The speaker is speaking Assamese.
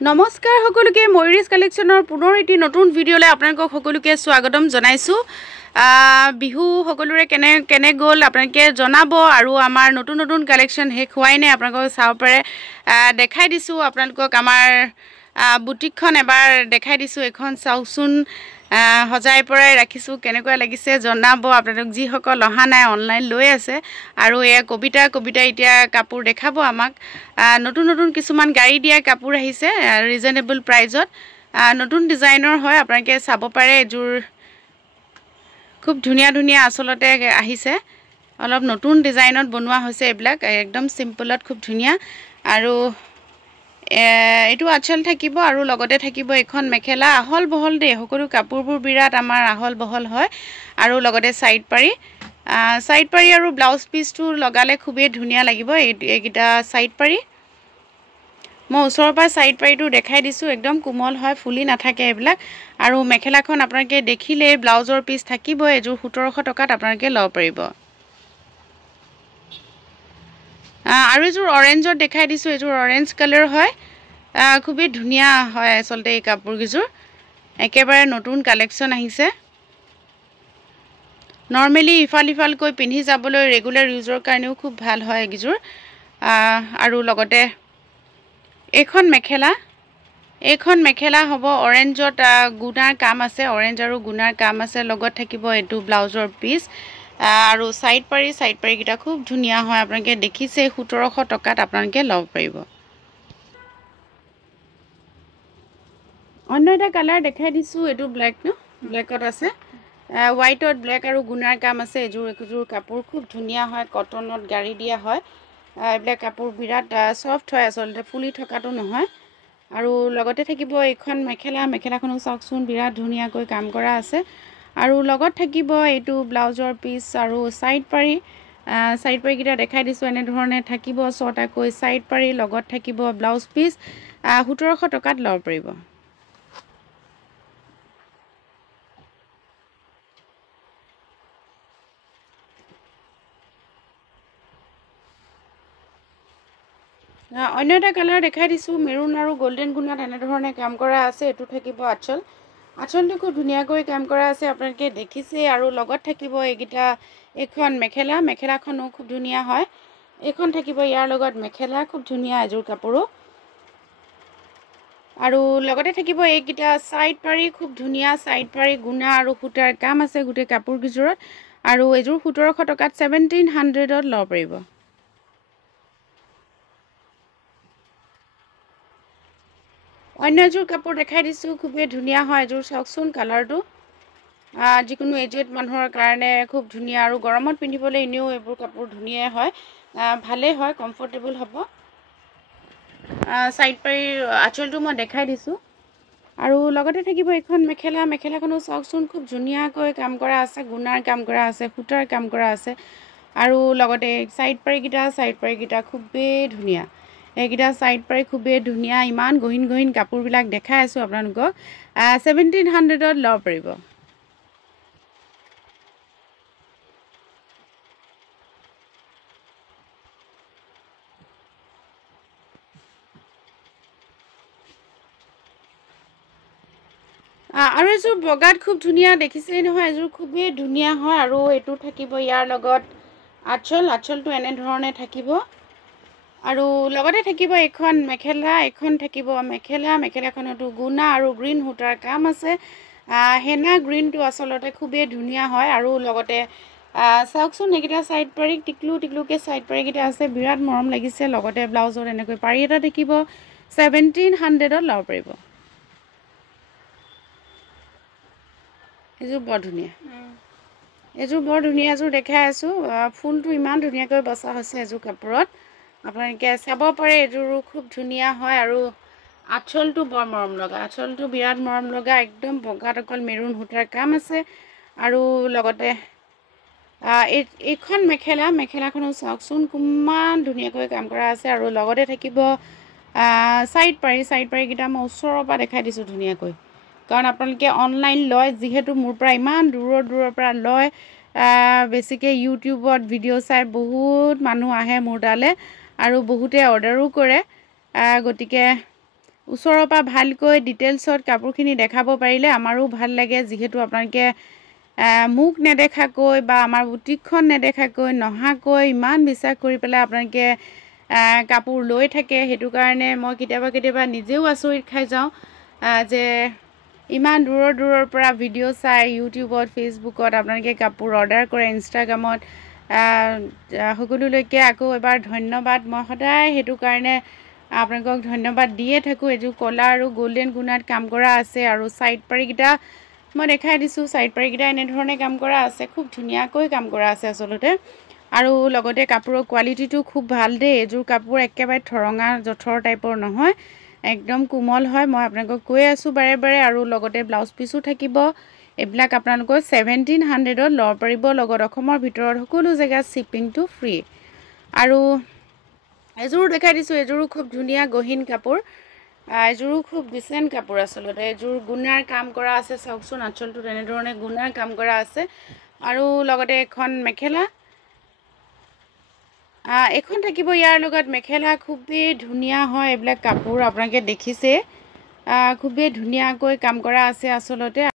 নমস্কাৰ সকলোকে ময়ূৰীজ কালেকশ্যনৰ পুনৰ এটি নতুন ভিডিঅ'লৈ আপোনালোকক সকলোকে স্বাগতম জনাইছোঁ। বিহু সকলোৰে কেনে গ'ল আপোনালোকে জনাব আৰু আমাৰ নতুন নতুন কালেকশ্যন শেষ হোৱাই নাই আপোনালোকক চাব পাৰে। দেখাই দিছোঁ আপোনালোকক আমাৰ বুটিকখন এবাৰ দেখাই দিছোঁ। এখন চাওকচোন সজাই পৰাই ৰাখিছোঁ, কেনেকুৱা লাগিছে জনাব আপোনালোক যিসকল অহা নাই অনলাইন লৈ আছে। আৰু এয়া কবিতা এতিয়া কাপোৰ দেখাব আমাক। নতুন নতুন কিছুমান গাড়ী দিয়া কাপোৰ আহিছে ৰিজনেবল প্ৰাইজত, নতুন ডিজাইনৰ হয়, আপোনালোকে চাব পাৰে। এযোৰ খুব ধুনীয়া ধুনীয়া আচলতে আহিছে, অলপ নতুন ডিজাইনত বনোৱা হৈছে এইবিলাক, একদম চিম্পলত খুব ধুনীয়া। আৰু এইটো আঁচল থাকিব আৰু লগতে থাকিব এখন মেখেলা। আহল বহল দেই, সকলো কাপোৰবোৰ বিৰাট আমাৰ আহল বহল হয়। আৰু লগতে চাইড পাৰি আৰু ব্লাউজ পিচটো লগালে খুবেই ধুনীয়া লাগিব। এইকেইটা চাইড পাৰি, মই ওচৰৰ পৰা চাইড পাৰিটো দেখাই দিছোঁ, একদম কোমল হয়, ফুলি নাথাকে এইবিলাক। আৰু মেখেলাখন আপোনালোকে দেখিলেই ব্লাউজৰ পিচ থাকিব। এযোৰ 1700 টকাত আপোনালোকে ল'ব পাৰিব। আৰু এযোৰ অৰেঞ্জত দেখাই দিছোঁ, এযোৰ অৰেঞ্জ কালাৰ হয়, খুবেই ধুনীয়া হয় আচলতে এই কাপোৰকেইযোৰ, একেবাৰে নতুন কালেকশ্যন আহিছে। নৰ্মেলি ইফাল সিফালকৈ পিন্ধি যাবলৈ ৰেগুলাৰ ইউজৰ কাৰণেও খুব ভাল হয় এইকেইযোৰ। আৰু লগতে এইখন মেখেলা হ'ব অৰেঞ্জত, গুণাৰ কাম আছে, অৰেঞ্জ আৰু গুণাৰ কাম আছে। লগত থাকিব এইটো ব্লাউজৰ পিচ আৰু চাইড পাৰিকেইটা খুব ধুনীয়া হয়, আপোনালোকে দেখিছে। 1700 টকাত আপোনালোকে ল'ব পাৰিব। অন্য এটা কালাৰ দেখাই দিছোঁ, এইটো ব্লেকত আছে, হোৱাইটত ব্লেক আৰু গুণাৰ কাম আছে। এইযোৰ কাপোৰ খুব ধুনীয়া হয়, কটনত গাড়ী দিয়া হয়। এইবিলাক কাপোৰ বিৰাট ছফ্ট হয় আচলতে, ফুলি থকাটো নহয়। আৰু লগতে থাকিব এইখন মেখেলাখনো চাওকচোন, বিৰাট ধুনীয়াকৈ কাম কৰা আছে। আৰু লগত থাকিব এইটো ব্লাউজৰ পিচ আৰু চাইড পাৰিকেইটা দেখাই দিছোঁ। এনেধৰণে থাকিব 6টাকৈ চাইড পাৰি, লগত থাকিব ব্লাউজ পিচ। 1700 টকাত ল'ব পাৰিব। অন্য এটা কালাৰ দেখাই দিছোঁ, মেৰুন আৰু গল্ডেন গুণাত এনেধৰণে কাম কৰা আছে। এইটো থাকিব আঁচলটো খুব ধুনীয়াকৈ কাম কৰা আছে, আপোনালোকে দেখিছে। আৰু লগত থাকিব এইখন মেখেলাখনো খুব ধুনীয়া হয়। এইখন থাকিব ইয়াৰ লগত মেখেলা, খুব ধুনীয়া এযোৰ কাপোৰো। আৰু লগতে থাকিব এইকেইটা চাইড পাৰি, খুব ধুনীয়া চাইড পাৰি, গুণা আৰু সূতাৰ কাম আছে গোটেই কাপোৰকেইযোৰত। আৰু এযোৰ 1700 টকাত 1700ত ল'ব পাৰিব। অন্য এযোৰ কাপোৰ দেখাই দিছোঁ, খুবেই ধুনীয়া হয় এযোৰ, চাওকচোন কালাৰটো। যিকোনো এজেড মানুহৰ কাৰণে খুব ধুনীয়া, আৰু গৰমত পিন্ধিবলৈ এনেও এইবোৰ কাপোৰ ধুনীয়াই হয়, ভালেই হয়, কমফৰ্টেবল হ'ব। চাইড পাৰি আঁচলটো মই দেখাই দিছোঁ। আৰু লগতে থাকিব এইখন মেখেলাখনো চাওকচোন, খুব ধুনীয়াকৈ কাম কৰা আছে, গুণাৰ কাম কৰা আছে, সূতাৰ কাম কৰা আছে। আৰু লগতে চাইড পাৰিকেইটা খুবেই ধুনীয়া, এইকেইটা চাইড পাৰি খুবেই ধুনীয়া। ইমান গহীন কাপোৰবিলাক দেখাই আছোঁ আপোনালোকক, 1700ত ল'ব পাৰিব। আৰু এযোৰ বগাত খুব ধুনীয়া, দেখিছেই নহয়, এযোৰ খুবেই ধুনীয়া হয়। আৰু এইটো থাকিব ইয়াৰ লগত আঁচলটো এনেধৰণে থাকিব। আৰু লগতে থাকিব এইখন থাকিব মেখেলাখনতো গুণা আৰু গ্ৰীণ সূতাৰ কাম আছে। হেনা গ্ৰীণটো আচলতে খুবেই ধুনীয়া হয়। আৰু লগতে চাওকচোন, এইকেইটা চাইড পাৰি টিকলুকৈ চাইড পাৰিকেইটা আছে, বিৰাট মৰম লাগিছে। লগতে ব্লাউজত এনেকৈ পাৰি এটা থাকিব, 1700ত ল'ব পাৰিব। এযোৰ বৰ ধুনীয়া, এযোৰ দেখাই আছোঁ। ফুলটো ইমান ধুনীয়াকৈ বচা হৈছে এযোৰ কাপোৰত, আপোনালোকে চাব পাৰে। এযোৰো খুব ধুনীয়া হয়। আৰু আঁচলটো বৰ মৰম লগা, আঁচলটো বিৰাট মৰম লগা, একদম বগাত অকল মেৰুন সূতাৰ কাম আছে। আৰু লগতে এইখন মেখেলাখনো চাওকচোন, কিমান ধুনীয়াকৈ কাম কৰা আছে। আৰু লগতে থাকিব চাইড পাৰিকেইটা মই ওচৰৰ পৰা দেখাই দিছোঁ ধুনীয়াকৈ, কাৰণ আপোনালোকে অনলাইন লয় যিহেতু, মোৰ পৰা ইমান দূৰৰ পৰা লয়। বেছিকৈ ইউটিউবত ভিডিঅ' চাই বহুত মানুহ আহে মোৰ তালৈ, আৰু বহুতে অৰ্ডাৰো কৰে। গতিকে ওচৰৰ পৰা ভালকৈ ডিটেইলছত কাপোৰখিনি দেখাব পাৰিলে আমাৰো ভাল লাগে যিহেতু আপোনালোকে মোক নেদেখাকৈ বা আমাৰ বুটিকখন নেদেখাকৈ নহাকৈ ইমান বিশ্বাস কৰি পেলাই আপোনালোকে কাপোৰ লৈ থাকে সেইটো কাৰণে মই কেতিয়াবা নিজেও আচৰিত খাই যাওঁ যে ইমান দূৰৰ পৰা ভিডিঅ' চাই ইউটিউবত ফেচবুকত আপোনালোকে কাপোৰ অৰ্ডাৰ কৰে ইনষ্টাগ্ৰামত সকলোলৈকে আকৌ এবাৰ ধন্যবাদ মই সদায় সেইটো কাৰণে আপোনালোকক ধন্যবাদ দিয়ে থাকোঁ এযোৰ কলা আৰু গোল্ডেন গুণাত কাম কৰা আছে আৰু সাইড পাৰিকেইটা মই দেখাই দিছোঁ সাইড পাৰিকেইটা এনেধৰণে কাম কৰা আছে খুব ধুনীয়াকৈ কাম কৰা আছে আচলতে আৰু লগতে কাপোৰৰ কোৱালিটিটো খুব ভাল দেই এযোৰ কাপোৰ একেবাৰে ঠৰঙা জঠৰ টাইপৰ নহয় একদম কোমল হয় মই আপোনালোকক কৈ আছোঁ বাৰে আৰু লগতে ব্লাউজ পিছো থাকিব এইবিলাক আপোনালোকৰ 1700ত ল'ব পাৰিব লগত অসমৰ ভিতৰত সকলো জেগাত শিপিংটো ফ্ৰী আৰু এযোৰ দেখাই দিছোঁ এযোৰো খুব ধুনীয়া গহীন কাপোৰ এযোৰো খুব ডিসেন্ট কাপোৰ আচলতে এযোৰ গুণাৰ কাম কৰা আছে চাওকচোন আঁচলটো তেনেধৰণে গুণাৰ কাম কৰা আছে আৰু লগতে এখন মেখেলা এখন থাকিব ইয়াৰ লগত মেখেলা খুবেই ধুনীয়া হয় এইবিলাক কাপোৰ আপোনালোকে দেখিছে খুবেই ধুনীয়াকৈ কাম কৰা আছে আচলতে